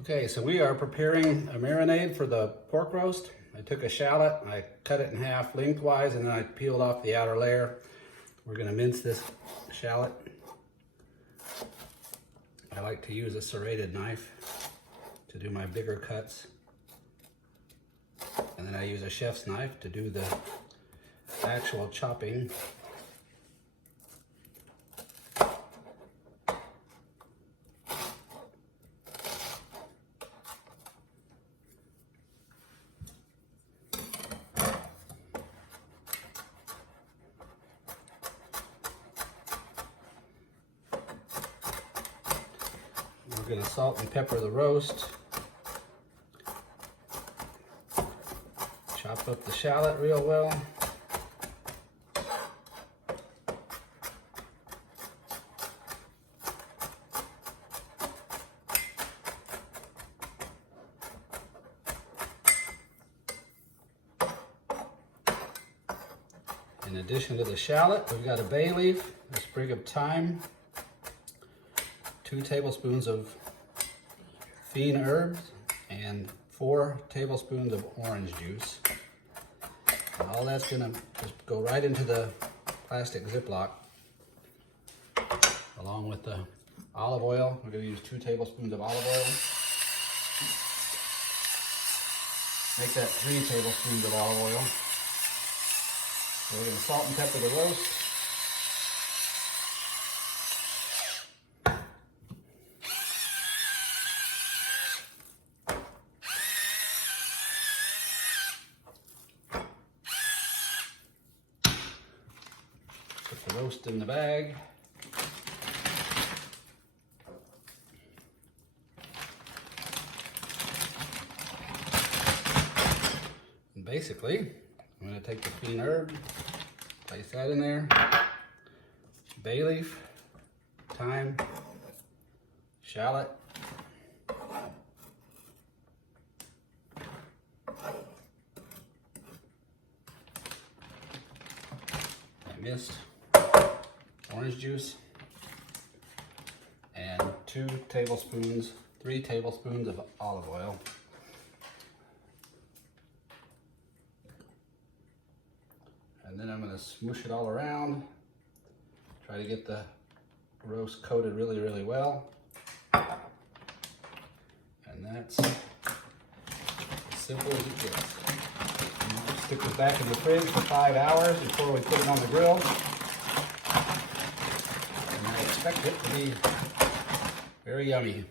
Okay, so we are preparing a marinade for the pork roast. I took a shallot, I cut it in half lengthwise, and then I peeled off the outer layer. We're gonna mince this shallot. I like to use a serrated knife to do my bigger cuts. And then I use a chef's knife to do the actual chopping. We're going to salt and pepper the roast. Chop up the shallot real well. In addition to the shallot, we've got a bay leaf, a sprig of thyme, 2 tablespoons of fine herbs, and 4 tablespoons of orange juice. And all that's gonna just go right into the plastic Ziploc, along with the olive oil. We're gonna use 2 tablespoons of olive oil. Make that 3 tablespoons of olive oil. So we're gonna salt and pepper the roast. Put the roast in the bag. And basically, I'm going to take the fine herb, place that in there, bay leaf, thyme, shallot, I missed orange juice, and 3 tablespoons of olive oil. And then I'm going to smoosh it all around, try to get the roast coated really, really well. And that's as simple as it gets. We'll stick this back in the fridge for 5 hours before we put it on the grill. And I expect it to be very yummy.